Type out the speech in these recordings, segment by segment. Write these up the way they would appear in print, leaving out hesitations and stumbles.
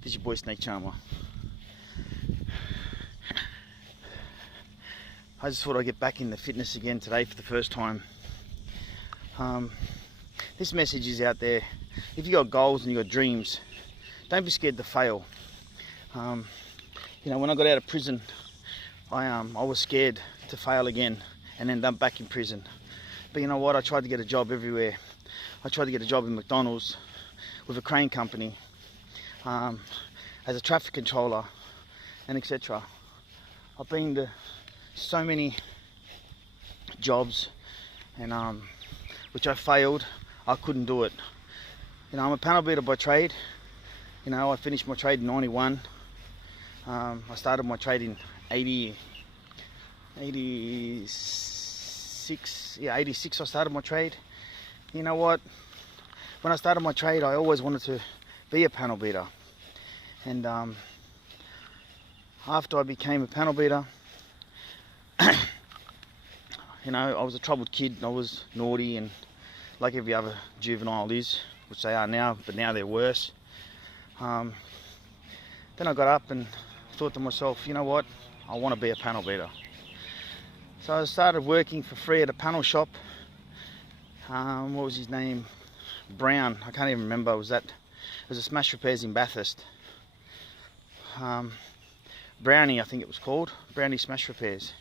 This is your boy Snake Charmer. I just thought I'd get back in the fitness again today for the first time. This message is out there. If you got goals and you got dreams, don't be scared to fail. You know, when I got out of prison, I was scared to fail again and end up back in prison. But you know what? I tried to get a job everywhere. I tried to get a job in McDonald's with a crane company, as a traffic controller, and etc. I've been to so many jobs, and which I failed. I couldn't do it. You know, I'm a panel beater by trade. You know, I finished my trade in '91. I started my trade in 86. Yeah, 86 I started my trade. You know what? When I started my trade, I always wanted to be a panel beater. And after I became a panel beater, you know, I was a troubled kid. I was naughty, and like every other juvenile is, which they are now, but now they're worse. Then I got up and thought to myself, you know what? I want to be a panel beater. So I started working for free at a panel shop. What was his name? Brown. I can't even remember. It was a Smash Repairs in Bathurst. Brownie, I think it was called. Brownie Smash Repairs.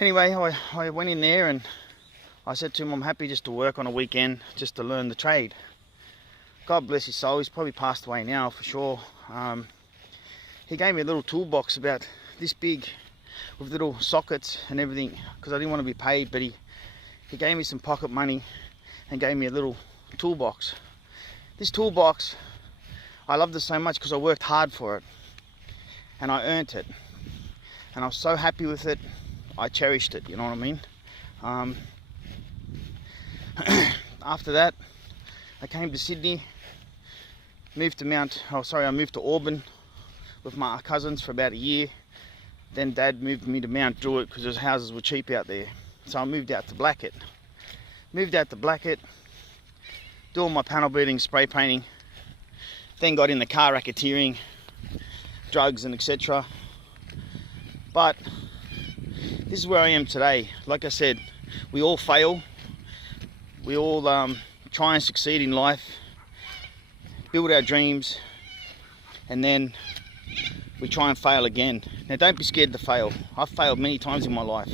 Anyway, I went in there and I said to him, I'm happy just to work on a weekend, just to learn the trade. God bless his soul. He's probably passed away now for sure. He gave me a little toolbox about this big with little sockets and everything, because I didn't want to be paid, but he gave me some pocket money and gave me a little toolbox. This toolbox, I loved it so much because I worked hard for it and I earned it, and I was so happy with it. I cherished it, you know what I mean? After that, I came to Sydney, I moved to Auburn with my cousins for about a year. Then Dad moved me to Mount Druitt because his houses were cheap out there. So I moved out to Blackett. Doing my panel beating, spray painting. Then got in the car racketeering, drugs and etc. But this is where I am today. Like I said, we all fail. We all try and succeed in life, build our dreams, and then we try and fail again. Now don't be scared to fail. I've failed many times in my life,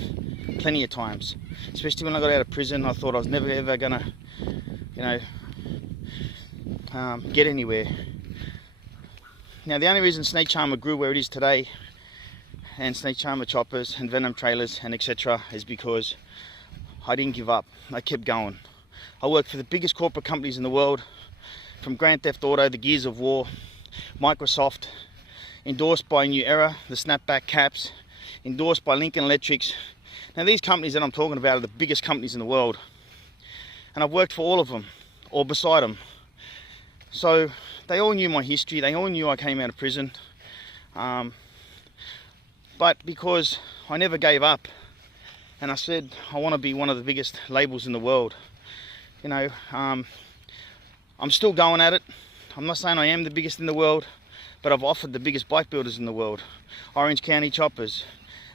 plenty of times. Especially when I got out of prison, I thought I was never ever gonna, you know, get anywhere. Now the only reason Snake Charmer grew where it is today, and Snake Charmer choppers and Venom trailers and etc., is because I didn't give up. I kept going. I worked for the biggest corporate companies in the world, from Grand Theft Auto, the Gears of War, Microsoft, endorsed by New Era, the snapback caps, endorsed by Lincoln Electrics. Now these companies that I'm talking about are the biggest companies in the world, and I've worked for all of them, or beside them. So they all knew my history, they all knew I came out of prison. But because I never gave up, and I said I want to be one of the biggest labels in the world, you know, I'm still going at it. I'm not saying I am the biggest in the world, but I've offered the biggest bike builders in the world. Orange County Choppers.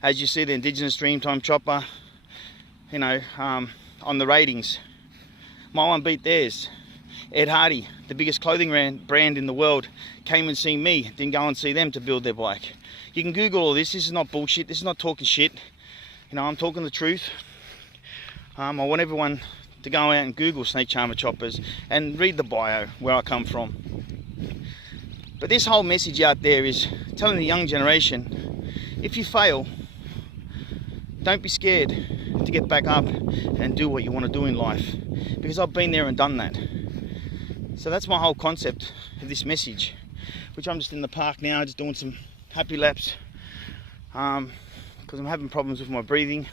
As you see, the Indigenous Dreamtime Chopper, you know, on the ratings. My one beat theirs. Ed Hardy, the biggest clothing brand in the world, came and seen me, didn't go and see them to build their bike. You can Google all this. This is not bullshit. This is not talking shit. You know, I'm talking the truth. I want everyone to go out and Google Snake Charmer Choppers and read the bio, where I come from. But this whole message out there is telling the young generation, if you fail, don't be scared to get back up and do what you want to do in life, because I've been there and done that. So that's my whole concept of this message, which I'm just in the park now, just doing some happy laps, because I'm having problems with my breathing.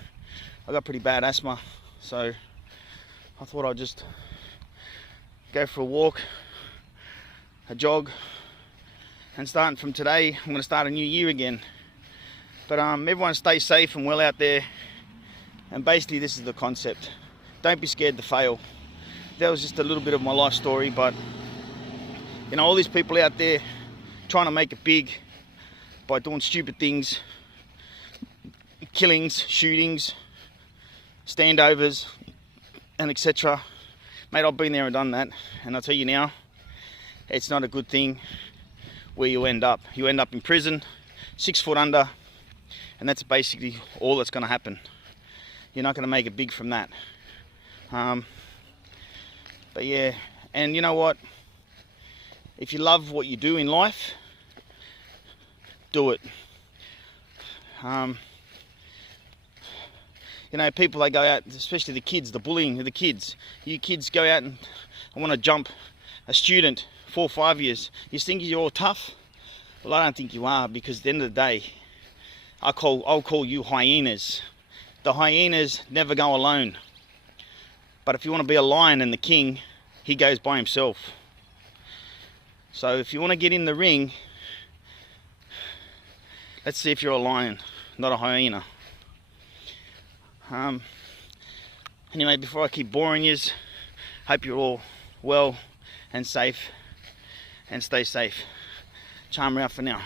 I got pretty bad asthma, so I thought I'd just go for a walk, a jog, and starting from today, I'm going to start a new year again. But everyone stay safe and well out there, and basically this is the concept. Don't be scared to fail. That was just a little bit of my life story, but You know, all these people out there trying to make it big by doing stupid things, killings, shootings, standovers, and etc. Mate, I've been there and done that, and I'll tell you now, it's not a good thing where you end up. You end up in prison, 6 foot under, and that's basically all that's going to happen. You're not going to make it big from that. But yeah, and you know what? If you love what you do in life, do it. You know, people, they go out, especially the kids, the bullying of the kids. You kids go out and want to jump a student 4 or 5 years. You think you're all tough? Well, I don't think you are, because at the end of the day, I'll call you hyenas. The hyenas never go alone. But if you want to be a lion and the king, he goes by himself. So if you want to get in the ring, let's see if you're a lion, not a hyena. Anyway, before I keep boring yous, hope you're all well and safe, and stay safe. Charm out for now.